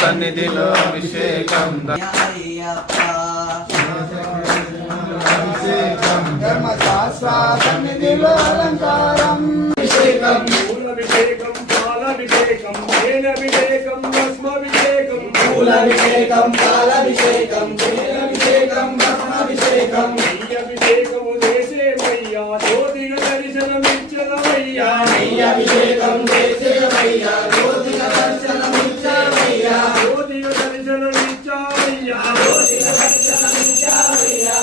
సన్నిధిలో అభిషేకం ధర్మశాస్త్ర సన్నిధిలో అలంకారం అభిషేకం పూలభిషేకం పాలాభిషేకం తేలాభిషేకం భస్మాభిషేకం పూలాభిషేకం పాలాభిషేకం తేలాభిషేకం భస్మాభిషేకం అభిషేకము చేసేమయ్యా జ్యోతిగా దర్శనమిచ్చదమయ్యా అభిషేకం చేసేమయ్యా జ్యోతిగా దర్శనమిచ్చావయ్యా జ్యోతిగా దర్శనమిచ్చావయ్యా జ్యోతిగా దర్శనమిచ్చావయ్యా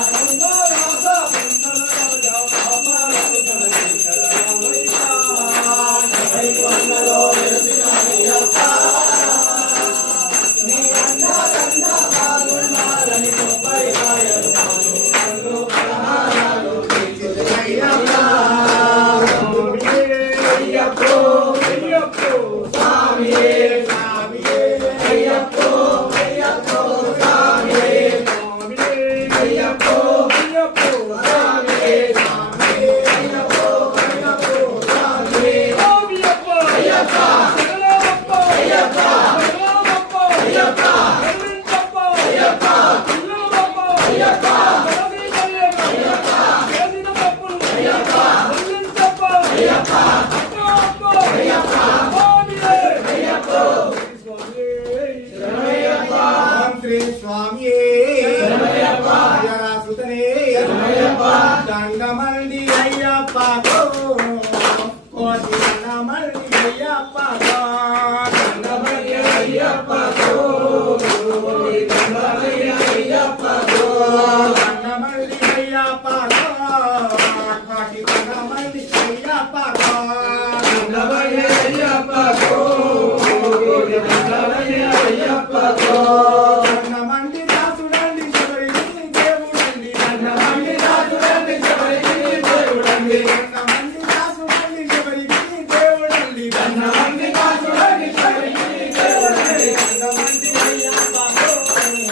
దండమండి అయ్యప్ప కోటి దండమండి అయ్యప్ప దండమండి అయ్యప్ప కోటి దండమండి అయ్యప్ప దండమండి అయ్యప్ప కోటి దండమండి అయ్యప్ప దండమండి అయ్యప్ప కోటి దండమండి అయ్యప్ప దండమండి దాసుడండి శబరికి దేవుడండి దండమండి దాసుడండి శబరికి దేవుడండి దండమండి దాసుడండి శబరికి దేవుడండి దండమండి దాసుడండి శబరికి దేవుడండి దండమండి అయ్యప్ప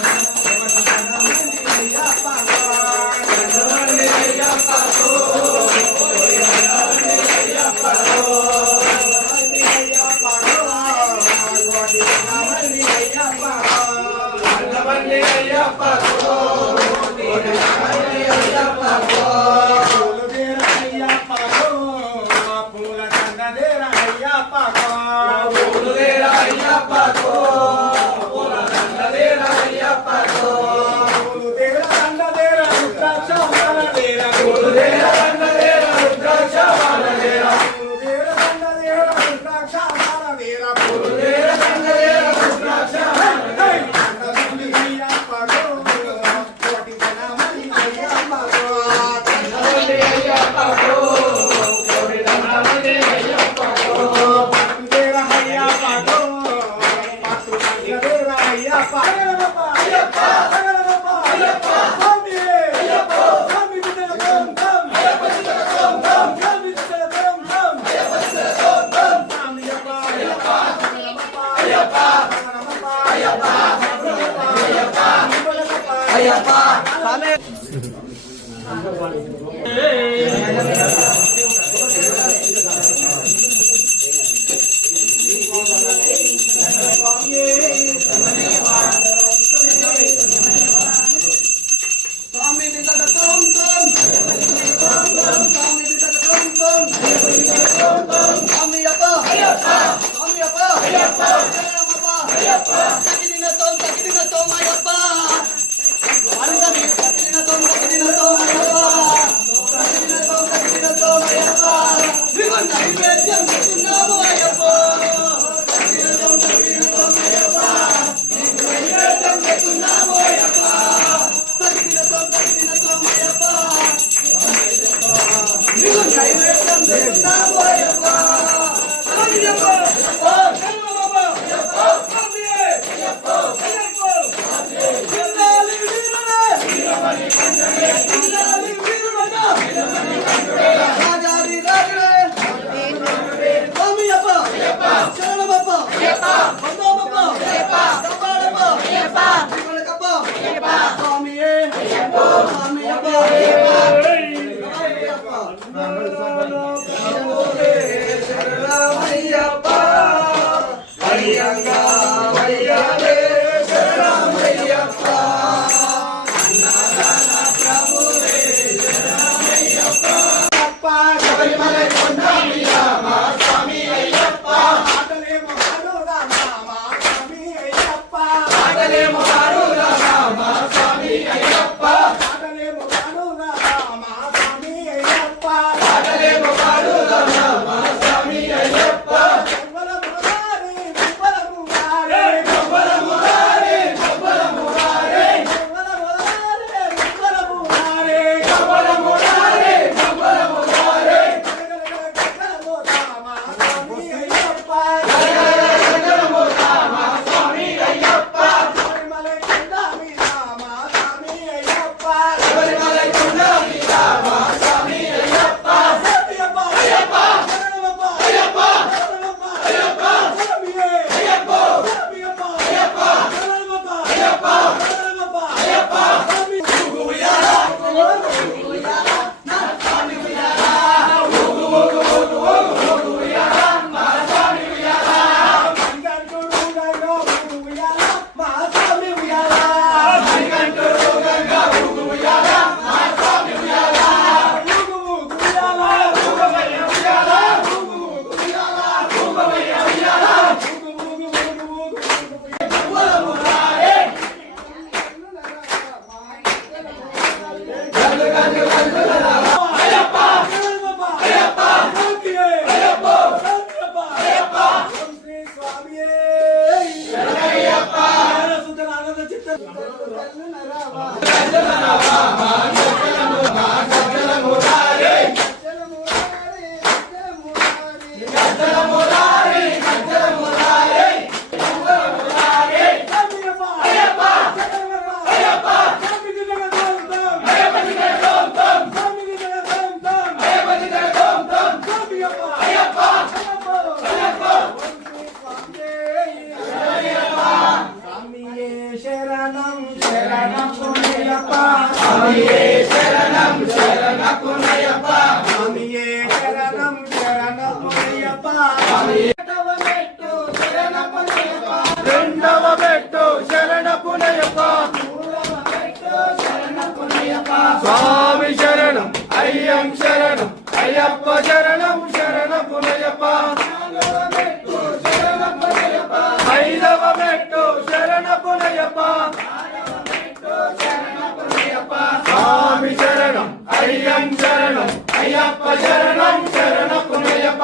దండమండి అయ్యప్ప దండమండి అయ్యప్ప శరణమయ్యప్ప అయ్యంగా అయ్యాలే శరణమయ్యప్ప అన్నదాన ప్రభువే శరణమయ్యప్ప శబరిమల కొండ మీద మా స్వామి అయ్యప్ప ఆటలేమో ఆడురా మా స్వామి అయ్యప్ప ఆటలేమో ఆడురా మా స్వామి అయ్యప్ప ఆటలేమో ఆడురా మా స్వామి అయ్యప్ప ఆటలేమో ఆడురా మా స్వామి అయ్యప్ప గంగల మురారి గంగల మురారి గంగల మురారి గంగల మురారి గంగల మురారి గంగల మురారి గంగల మురారి గంగల శరణం శరణమయ్యప్ప స్వామియే శరణం శరణమయ్యప్ప స్వామియే శరణం శరణమయ్యప్ప రెండవ మెట్టు శరణపునయప్ప స్వామి శరణం అయ్యం శరణం అయ్యప్ప శరణం శరణపునయప్ప ఐదవ మెట్టు శరణపునయప్ప స్వామి శరణం అయ్యం శరణం అయ్యప్ప శరణం శరణపునయప్ప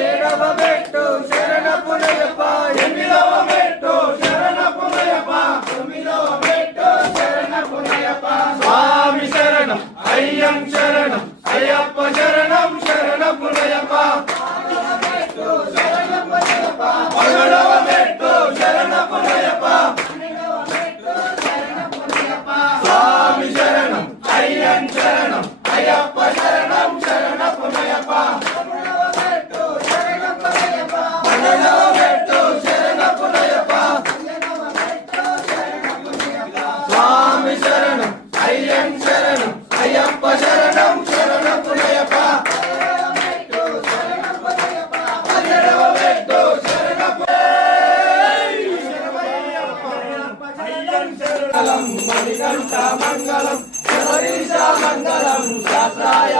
ఏడవ మెట్టు శరణపునయప్ప ఎనిమిదవ మెట్టు శరణపునయప్ప తొమ్మిదవ మెట్టు శరణపునయప్ప స్వామి శరణం అయ్యం శరణం అయ్యప్ప శరణం శరణపునయప్ప పన్నెండవ మెట్టు శరణపునయప్ప స్వామి శరణం అయ్యం శరణం అయ్యప్ప శరణం శరణపునయప్ప పన్నెండవ మెట్టు శరణపునయప్ప స్వామి శరణం అయ్యం శరణం అయ్యప్ప శరణం శరణపునయప్ప పన్నెండవ మెట్టు మంగళం మణికంఠ మంగళం శబరీశ మంగళం శాస్త్రాయ